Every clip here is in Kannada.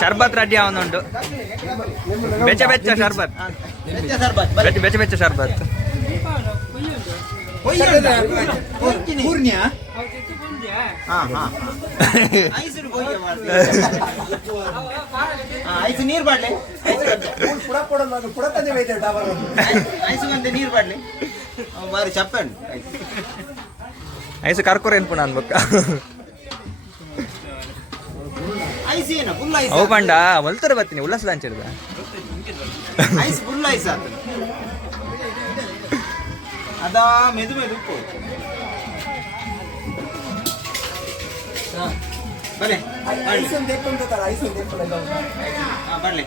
ಶರ್ಬತ್ ರೆಡಿ ಅವನುಂಟು ಬೆಚ್ಚ ಬೆಚ್ಚ ಶರ್ಬತ್. ಬೆಚ್ಚ ಬೆಚ್ಚ ಬೆಚ್ಚ ಶರ್ಬತ್. ಐಸ್ ನೀರ್ ಬಾಡ್ಲಿ ನೀರ್ ಬಾಡ್ಲಿ ಬಾರಿ ಚಪ್ಪಂಡು ಐಸು ಕರ್ಕೊರೇನ್ ಅನ್ಬೇಕ? ಐಸ್ ಏನು? ಫುಲ್ ಐಸ್ ಅವು ಪಂಡ ಮಲ್ತರ ಬರ್ತೀನಿ. ಉಲ್ಲಾಸದ ಲಾಂಚಿರ್ದ. ಐಸ್ ಫುಲ್ ಐಸ್ ಆತ ಅದಾ ಮೆದು ಮೆದು ಉಪ್ಪು. ಬರೇ ಬರ್ಲಿ.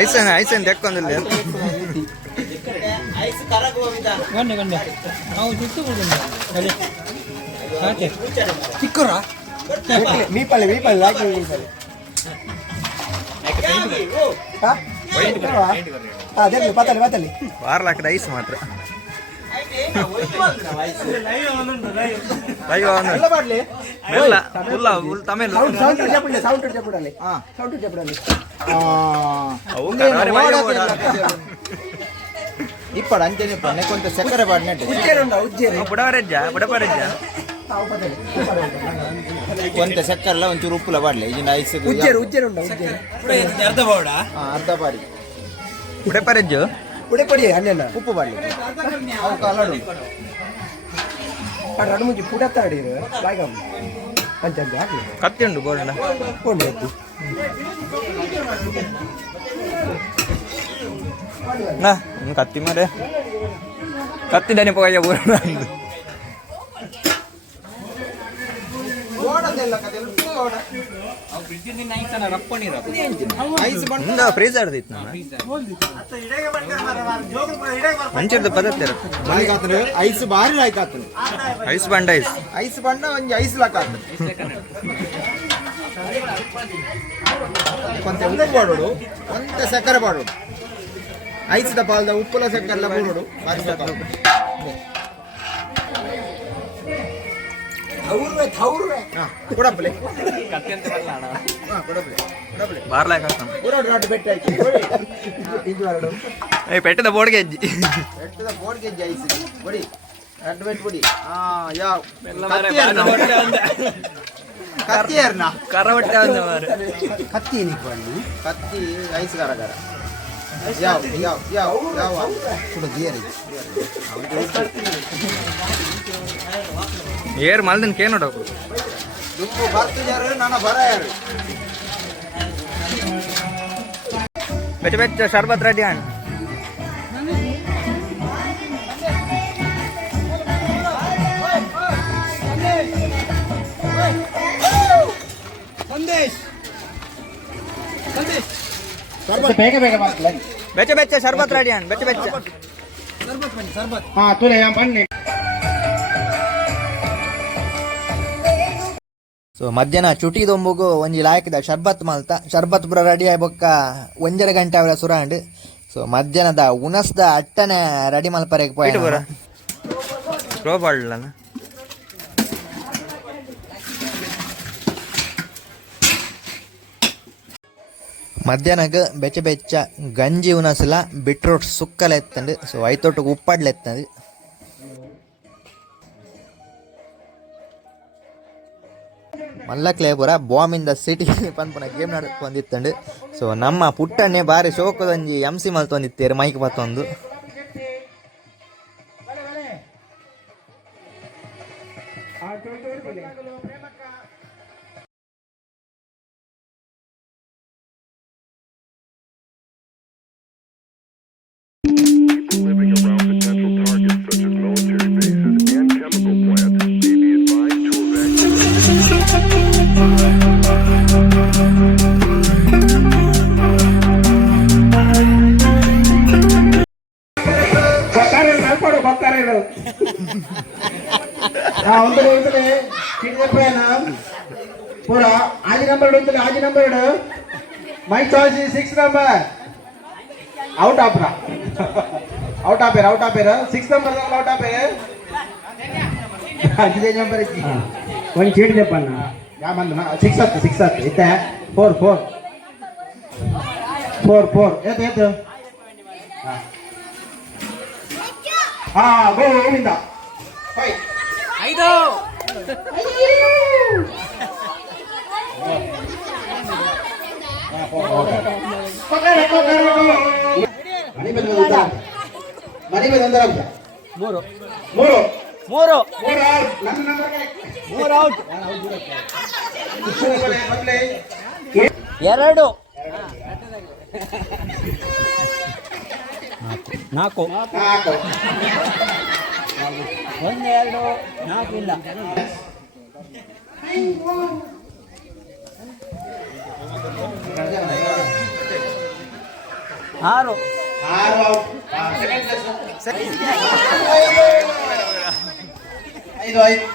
ಐಸನ್ ಐಸನ್ ತೆಕ್ಕೊಂದಿಲ್ಲ ಐಸ್ ಕರಗುವ ವಿಧಾನ. ಗಂಡ ಗಂಡ. ನಾವು ಜುಟ್ಟು చిక్కురా. మీ పల్లె మీ పల్లె లైక్ మీ పల్లె అదే పతలి పతలి వారలు అక్కడ ఐస్ మాత్ర. సౌండ్ చెప్పడాలి సౌండ్ చెప్పడాలి ఇప్పుడు అంతేనే కొంత చక్కెర పడినట్టు. ఉజ్జేరు ఉండవు ಬಾಡ್ ಒಂತ ಸಕ್ಕರೆಲ್ಲ ಒಂಚೂರು ಉಪ್ಪುಲ ಬಾಡ್ಲಿ. ಇದನ್ನ ಐಸ್ ಉಜ್ಜೇರು ಉಜ್ಜೇರು ಉಂಡ ಉಜ್ಜೇರು. ಅರ್ಧ ಬಾಡಿ ಬುಡಪರೆಜ್ಜು ಉಡೆ ಪಡಿ ಹಣ್ಣೆಲ್ಲ ಉಪ್ಪು ಬಾಡ್ಲಿ. ಅವು ಕಲಡು ಅಡು ಮುಂಚೆ ಮುಂಜಿ ಅಡಿರು ಬಾಯ್ಗ ಅಂಚ ಅಂಚ ಹಾಕಿ ಕತ್ತಿ ಉಂಟು ಬೋರ್ಡ ಕೊಂಡು ಎದ್ದು ನಾ ಕತ್ತಿ ಮಾರೆ. ಕತ್ತಿ ದನಿ ಪೋಯ ಊರ ಐಸ್ ಬಂದು ಮುಂದ ಫ್ರೀಜ್ ಆಡ್ದಿತ್ತು ನಾನು ಮಂಚಿರ್ದು ಐಸ್ ಬಾರಿ ಐಸ್ ಬಂಡ ಐಸ್. ಐಸ್ ಬಂಡ ಒಂಜಿ ಐಸ್ ಲಾಕ್ ಕೊಂತ ಉಪ್ಪು ಬಾಡೋಡು. ಒಂತ ಸಕ್ಕರೆ ಬಾಡೋಡು. ಐಸ್ದ ಪಾಲ್ದ ಉಪ್ಪುಲ ಸಕ್ಕರೆಲ್ಲ ಬೂಡೋಡು ಬಾರಿ ಸಾಕು. ಕೊಡಪ್ಲೆ ಹಾ, ಕೊಡಪ್ಲೆ ಕೊಡಪ್ಲೆ ಬಾರ್ಲಾಕ ಹಾಕ್ತಾನ. ಊರೋಡು ನಾಟು ಬೆಟ್ಟ ಆಯ್ತು ಇದು ಎರಡು ಏ ಪೆಟ್ಟದ ಬೋರ್ಡ್ಗೆ ಅಜ್ಜಿ ಬೆಟ್ಟದ ಬೋರ್ಡ್ ಗೆಜ್ಜೆ ಐಸ್ ಕೊಡಿ ಅಡ್ಡು ಬೆಟ್ಟು ಕೊಡಿ ಹಾ ಯಾವ ಯಾವ ಯಾವ ಯಾವ ಸುಡು ಗಿಯರಿ ಏರ್ ಮಲ್ದನ್ ಕೇ ನೋಡಕು ದುಪ್ಪು ಬರ್ತಿದ್ದಾರೆ ನಾನು ಬರ ಯಾರು? ಬೆಚ್ಚ ಬೆಚ್ಚ ಶರ್ಬತ್ ರೆಡಿ ಅಣ್ಣ ಬೇಗ ಬೇಗ ಬೆಚ್ಚ ಬೆಚ್ಚ ಶರ್ಬತ್ ರೆಡಿ ಅಣ್ಣ. ಬೆಚ್ಚ ಬೆಚ್ಚ. ಹಾ ತುಲೆ ಬನ್ನಿ. ಸೊ ಮಧ್ಯಾಹ್ನ ಚುಟಿ ದೊಂಬುಗು ಒಂಜಿ ಲಾಯಕ್ದ ಶರ್ಬತ್ ಮಲ್ತ. ಶರ್ಬತ್ ಪುರ ರೆಡಿ ಆಯ್ಬೊಕ್ಕ ಒಂಜರ ಗಂಟೆ ಅವರ ಸುರಾಂಡ್. ಸೊ ಮಧ್ಯಾಹ್ನದ ಉನಸ್ದ ಅಟ್ಟನೆ ರೆಡಿ ಮಲ್ಪರೆಗೆ ಪೋಯ ಮಧ್ಯಾಹ್ನಗ ಬೆಚ್ಚ ಬೆಚ್ಚ ಗಂಜಿ ಉಣಸಲ ಬಿಟ್ರೋಟ್ ಸುಕ್ಕಲ ಎತ್ತಂಡು ಸೊ ಐತೊಟ್ಟು ಉಪ್ಪಡ್ಲ ಎತ್ತಂದು. ಮಲ್ಲಕ್ಲೇಪುರ ಬಾಂಬಿಂದ ಸಿಟಿ ಪನ್ಪುನ ಗೇಮ್ ನಡಕ್ ಬಂದಿತ್ತಂಡು ಸೊ ನಮ್ಮ ಪುಟ್ಟನ್ನೇ ಬಾರಿ ಶೋಕದಂಜಿ ಎಂ ಸಿ ಮಲ್ತೊಂದಿತ್ತೇರು ಮೈಕ್ ಬತ್ತೊಂದು ಕಿಂಗ್ಪೇನ ಪೂರ ಆಜಿ ನಂಬರ್ ಇಡುತ್ತಲ್ಲ ಆಜಿ ನಂಬರ್ ಇಡು my choice six number out of out of air out of air six number out of air ಅದೇ ನಂಬರ್ ಐತಿ ಒಂದು ಚೀಟ್ ತೆಪ್ಪಣ್ಣ ಯಾ ಬಂದ ಸಿಕ್ಸ್ ಹತ್ತು ಸಿಕ್ಸ್ ಹತ್ತು ಇತ್ತೆ ಫೋರ್ ಫೋರ್ ಫೋರ್ ಫೋರ್ ಏತು ಏತು ಹಾಂ ಗೋ ಏನಿಂದ ಫೈವ್ ಐದು ಮನೆ ಮೂರು ಮೂರು ಮೂರು ಮೂರು ಔಟ್ ಎರಡು. ನಾಲ್ಕು. ನಾಲ್ಕು. ಒಂದು ಎರಡು ನಾಲ್ಕು ಇಲ್ಲ ಆರು ಆರು out. ಐದು ಐದು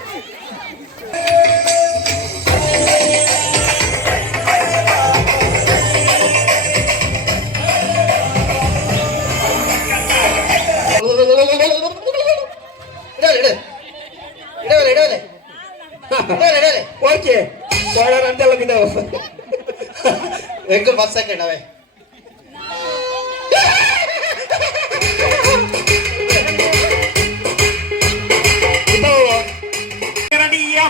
ಹೆಂಗ ಬಸ್ ಸೆಕೆಂಡ್ ಅವೇ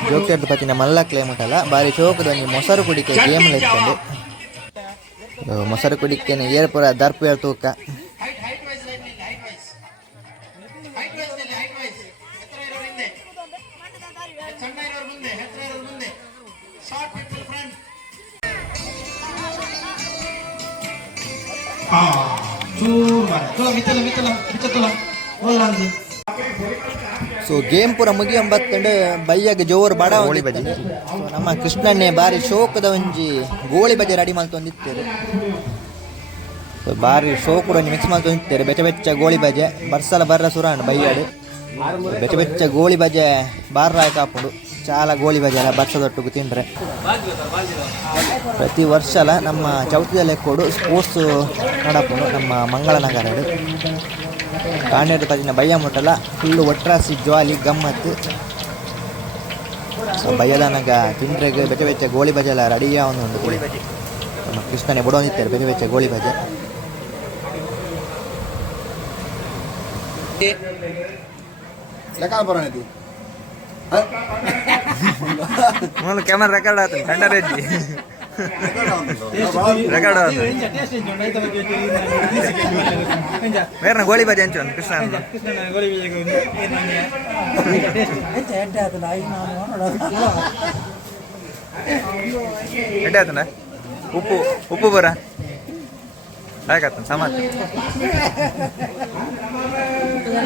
ಜೋಕ್ಯರ್ದ ಪತ್ತಿನ ಮಲ್ಲ ಕ್ಲೇಮ್ ಉಂಟಲ್ಲ ಬಾರಿ ಚೋಕದೊಂದು ಮೊಸರು ಕುಡಿಕೆ ಗೇಮ್ ಇಟ್ಕೊಂಡು ಮೊಸರು ಕುಡಿಕೆನೆ ಏರ್ ಪೂರ ದರ್ಪು ಏರ್ ತೂಕ ಸೊ ಗೇಮ್ ಪೂರ ಮುಗಿಯಂಬತ್ತಂಡು ಬೈಯಾಗ ಜೋರು ಬಡ ಹೋಳಿ ಬಜೆ. ನಮ್ಮ ಕೃಷ್ಣನ್ನೇ ಬಾರಿ ಶೋಕದ ಒಂಜಿ ಗೋಳಿ ಬಜೆ ರೆಡಿ ಮಲ್ತೊಂದಿತ್ತೇರು ಸೊ ಬಾರಿ ಶೋಕುಡ ಒಂಜಿ ಮಿಕ್ಸ್ ಮಲ್ತೊಂದಿತ್ತೇರು ಬೆಚ್ಚ ಬೆಚ್ಚ ಗೋಳಿ ಬಜೆ. ಬರ್ಸಲ ಬರ್ರ ಸುರಾಣ ಬೈಯಾಡು. ಬೆಚ್ಚ ಬೆಚ್ಚ ಗೋಳಿ ಬಜೆ ಬಾರ ಕಾಪುಂಡು. ಚಾಲ ಗೋಳಿ ಬಜೆ ಎಲ್ಲ ಬರ್ಸದೊಟ್ಟಿಗೆ ತಿಂದರೆ. ಪ್ರತಿ ವರ್ಷಲ ನಮ್ಮ ಚೌತಿಯಲ್ಲೇ ಕೊಡು ಸ್ಪೋರ್ಟ್ಸ್ ನಡಪುಂಡು ನಮ್ಮ ಮಂಗಳನಗರಡು ಕಾಣೇರು ಪದಿನ ಬಯ್ಯ ಮುಟ್ಟಲ್ಲ ಫುಲ್ಲು ಒಟ್ರಾಸಿ, ಜ್ವಾಲಿ, ಗಮ್ಮತ್ತು. ಬಯ್ಯದನಗ ತಿಂದರೆ ಬೆಚ್ಚ ಬೆಚ್ಚ ಗೋಳಿ ಬಜೆ ಎಲ್ಲ ರೆಡಿಯ ಒಂದು ಗೋಳಿ ಬಜೆ ನಮ್ಮ ಕೃಷ್ಣನೇ ಬಡೋನಿತ್ತಾರೆ ಬೆಚ್ಚ ಬೆಚ್ಚ ಗೋಳಿ ಬಜೆ. ಲೆಕ್ಕ ಬರೋಣದಿ Mau kamera rekal aja, kanda ready. Rekal aja. Merah goli baju encon, kusna. Kusna goli baju goli. Ini dia. Ini dia. Ini dia. Ini dia. Ini dia. Ini dia. Ini dia. Ini dia. Ini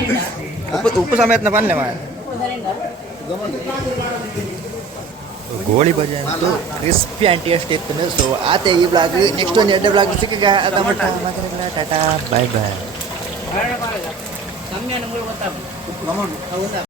dia. Ini dia. Goli baje ಅಂತೂ ಕ್ರಿಸ್ಪಿ ಆ್ಯಂಡ್ ಟೇಸ್ಟ್ ಇತ್ತು ಸೊ ಆತ ಈ ಬ್ಲಾಗ್ ನೆಕ್ಸ್ಟ್ ಒಂದು ಎರಡು ಬ್ಲಾಗ್ ಸಿಕ್ಕ ಅದ ಮಟ್ಟ ಟಾಟಾ ಬಾಯ್ ಬಾಯ್